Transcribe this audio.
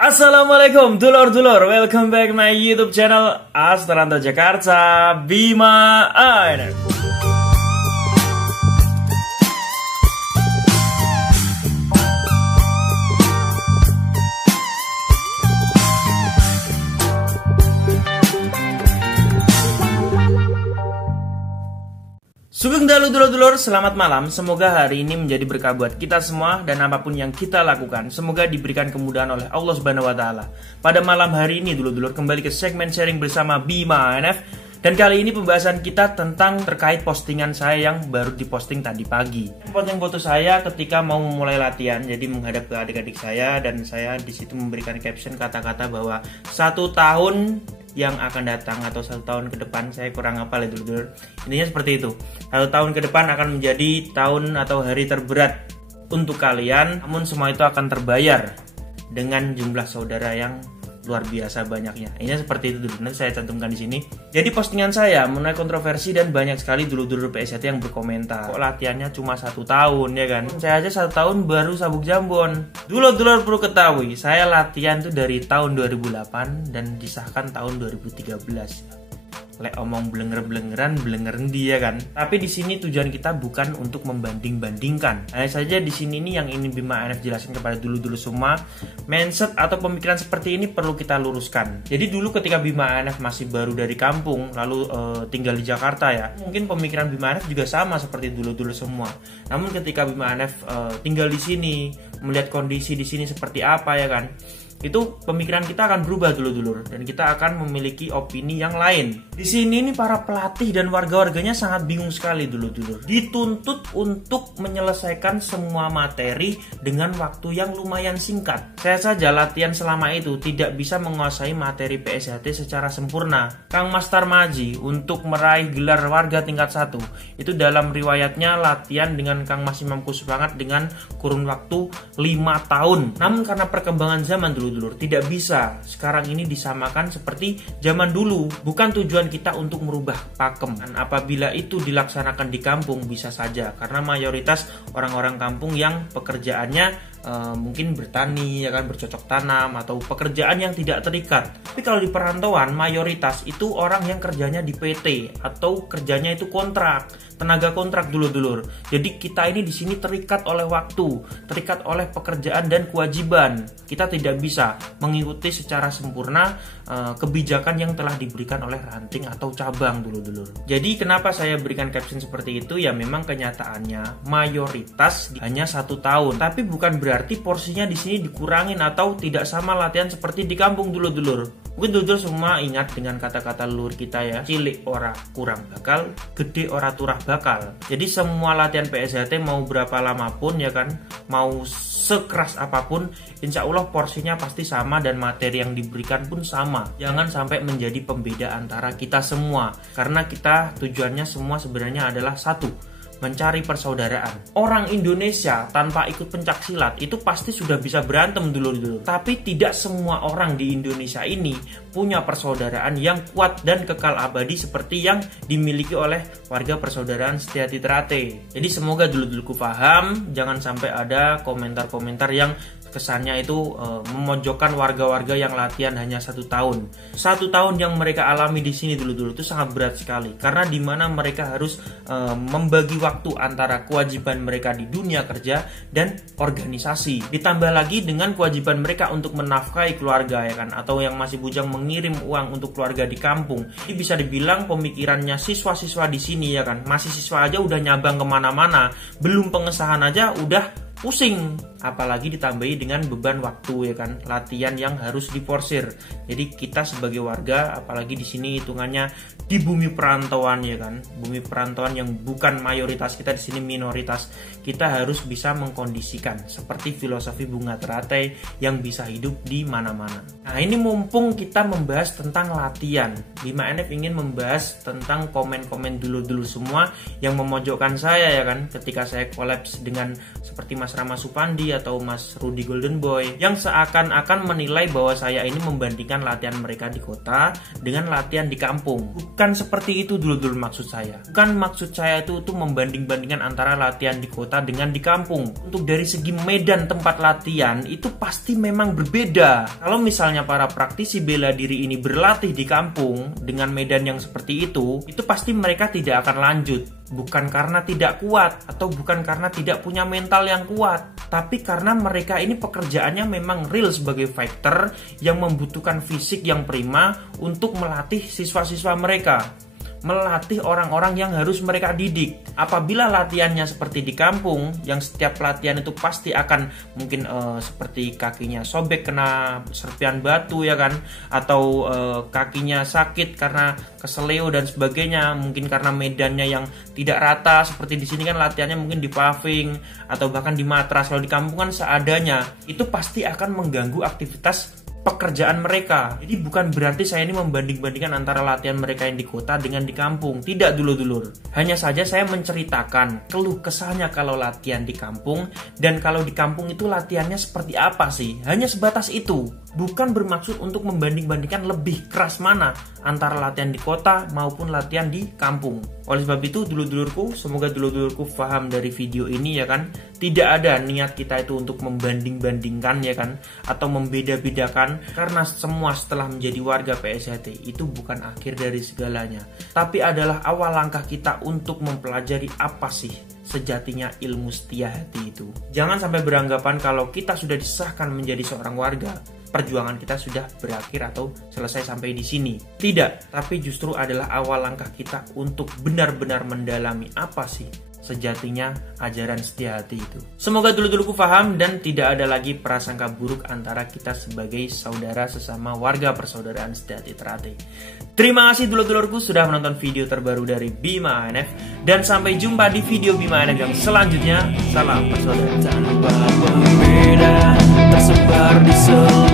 Assalamualaikum dulur-dulur, welcome back my YouTube channel Astaranto Jakarta Bima Ainer. Sugeng dalu dulur-dulur, selamat malam. Semoga hari ini menjadi berkah buat kita semua dan apapun yang kita lakukan, semoga diberikan kemudahan oleh Allah Subhanahu wa taala. Pada malam hari ini dulur-dulur kembali ke segmen sharing bersama Bima NF. Dan kali ini pembahasan kita tentang terkait postingan saya yang baru diposting tadi pagi. Posting foto saya ketika mau memulai latihan, jadi menghadap ke adik-adik saya dan saya di situ memberikan caption kata-kata bahwa 1 tahun yang akan datang atau 1 tahun ke depan, saya kurang hafal ya dulur-dulur. Intinya seperti itu. 1 tahun ke depan akan menjadi tahun atau hari terberat untuk kalian, namun semua itu akan terbayar dengan jumlah saudara yang luar biasa banyaknya. Ini seperti itu dulu. Nanti saya cantumkan di sini. Jadi postingan saya menuai kontroversi dan banyak sekali dulur-dulur PSJT yang berkomentar. Kok latihannya cuma 1 tahun ya kan? Saya aja 1 tahun baru sabuk jambon. Dulur-dulur perlu ketahui, saya latihan tuh dari tahun 2008 dan disahkan tahun 2013. Lek omong blenger-blengeran dia kan. Tapi di sini tujuan kita bukan untuk membanding-bandingkan. Hanya saja di sini nih yang ini Bima NF jelaskan kepada dulu-dulu semua, mindset atau pemikiran seperti ini perlu kita luruskan. Jadi dulu ketika Bima NF masih baru dari kampung lalu tinggal di Jakarta ya, mungkin pemikiran Bima NF juga sama seperti dulu-dulu semua. Namun ketika Bima NF tinggal di sini, melihat kondisi di sini seperti apa ya kan, itu pemikiran kita akan berubah dulur-dulur dan kita akan memiliki opini yang lain. Di sini nih para pelatih dan warga-warganya sangat bingung sekali dulur-dulur. Dituntut untuk menyelesaikan semua materi dengan waktu yang lumayan singkat. Saya saja latihan selama itu tidak bisa menguasai materi PSJT secara sempurna. Kang Mas Tarmaji untuk meraih gelar warga tingkat 1 itu dalam riwayatnya latihan dengan Kang Mas Imam Kusbangat dengan kurun waktu 5 tahun. Namun karena perkembangan zaman dulu tidak bisa sekarang ini disamakan seperti zaman dulu. Bukan tujuan kita untuk merubah pakem. Dan apabila itu dilaksanakan di kampung bisa saja, karena mayoritas orang-orang kampung yang pekerjaannya mungkin bertani ya kan, bercocok tanam atau pekerjaan yang tidak terikat. Tapi kalau di perantauan mayoritas itu orang yang kerjanya di PT atau kerjanya itu kontrak, tenaga kontrak dulur-dulur. Jadi kita ini di sini terikat oleh waktu, terikat oleh pekerjaan dan kewajiban. Kita tidak bisa mengikuti secara sempurna kebijakan yang telah diberikan oleh ranting atau cabang dulur-dulur. Jadi kenapa saya berikan caption seperti itu? Ya memang kenyataannya mayoritas hanya 1 tahun, tapi bukan berarti porsinya di sini dikurangin atau tidak sama latihan seperti di kampung dulur-dulur. Mungkin dulur semua ingat dengan kata-kata leluhur kita ya, cilik ora kurang bakal, gede ora turah bakal. Jadi semua latihan PSJT mau berapa lama pun ya kan, mau sekeras apapun, insya Allah porsinya pasti sama dan materi yang diberikan pun sama. Jangan sampai menjadi pembeda antara kita semua, karena kita tujuannya semua sebenarnya adalah satu, mencari persaudaraan. Orang Indonesia tanpa ikut pencak silat itu pasti sudah bisa berantem dulu. Tapi tidak semua orang di Indonesia ini punya persaudaraan yang kuat dan kekal abadi seperti yang dimiliki oleh warga persaudaraan Setiati Trate. Jadi semoga dulu-duluku paham, jangan sampai ada komentar-komentar yang kesannya itu memojokkan warga-warga yang latihan hanya 1 tahun. 1 tahun yang mereka alami di sini dulu itu sangat berat sekali, karena di mana mereka harus membagi waktu antara kewajiban mereka di dunia kerja dan organisasi. Ditambah lagi dengan kewajiban mereka untuk menafkahi keluarga ya kan, atau yang masih bujang mengirim uang untuk keluarga di kampung. Ini bisa dibilang pemikirannya siswa-siswa di sini ya kan, masih siswa aja udah nyabang kemana-mana, belum pengesahan aja udah pusing, apalagi ditambahi dengan beban waktu ya kan, latihan yang harus diporsir. Jadi kita sebagai warga, apalagi di sini hitungannya di bumi perantauan ya kan, bumi perantauan yang bukan mayoritas, kita di sini minoritas, kita harus bisa mengkondisikan seperti filosofi bunga teratai yang bisa hidup di mana-mana. Nah ini mumpung kita membahas tentang latihan, Bima NF ingin membahas tentang komen-komen dulur-dulur semua yang memojokkan saya ya kan, ketika saya kolaps dengan seperti Mas Rama Supandi atau Mas Rudy Golden Boy, yang seakan-akan menilai bahwa saya ini membandingkan latihan mereka di kota dengan latihan di kampung. Bukan seperti itu dulur-dulur maksud saya. Bukan maksud saya itu membanding-bandingkan antara latihan di kota dengan di kampung. Untuk dari segi medan tempat latihan itu pasti memang berbeda. Kalau misalnya para praktisi bela diri ini berlatih di kampung dengan medan yang seperti itu pasti mereka tidak akan lanjut. Bukan karena tidak kuat atau bukan karena tidak punya mental yang kuat, tapi karena mereka ini pekerjaannya memang real sebagai fighter yang membutuhkan fisik yang prima untuk melatih siswa-siswa mereka, melatih orang-orang yang harus mereka didik. Apabila latihannya seperti di kampung, yang setiap latihan itu pasti akan mungkin seperti kakinya sobek kena serpian batu ya kan, atau kakinya sakit karena keseleo dan sebagainya, mungkin karena medannya yang tidak rata. Seperti di sini kan latihannya mungkin di paving atau bahkan di matras. Kalau di kampung kan seadanya, itu pasti akan mengganggu aktivitas pekerjaan mereka. Jadi bukan berarti saya ini membanding-bandingkan antara latihan mereka yang di kota dengan di kampung. Tidak dulur-dulur. Hanya saja saya menceritakan keluh kesahnya kalau latihan di kampung dan kalau di kampung itu latihannya seperti apa sih. Hanya sebatas itu. Bukan bermaksud untuk membanding-bandingkan lebih keras mana antara latihan di kota maupun latihan di kampung. Oleh sebab itu dulur-dulurku, semoga dulur-dulurku paham dari video ini ya kan. Tidak ada niat kita itu untuk membanding-bandingkan ya kan, atau membeda-bedakan, karena semua setelah menjadi warga PSHT itu bukan akhir dari segalanya, tapi adalah awal langkah kita untuk mempelajari apa sih sejatinya ilmu setia hati itu. Jangan sampai beranggapan kalau kita sudah disahkan menjadi seorang warga, perjuangan kita sudah berakhir atau selesai sampai di sini. Tidak, tapi justru adalah awal langkah kita untuk benar-benar mendalami apa sih sejatinya ajaran setia hati itu. Semoga dulur-dulurku paham dan tidak ada lagi prasangka buruk antara kita sebagai saudara sesama warga persaudaraan setia hati Ternate. Terima kasih dulur-dulurku sudah menonton video terbaru dari Bima ANF, dan sampai jumpa di video Bima ANF yang selanjutnya. Salam persaudaraan. Tanpa pembeda tersebar di seluruh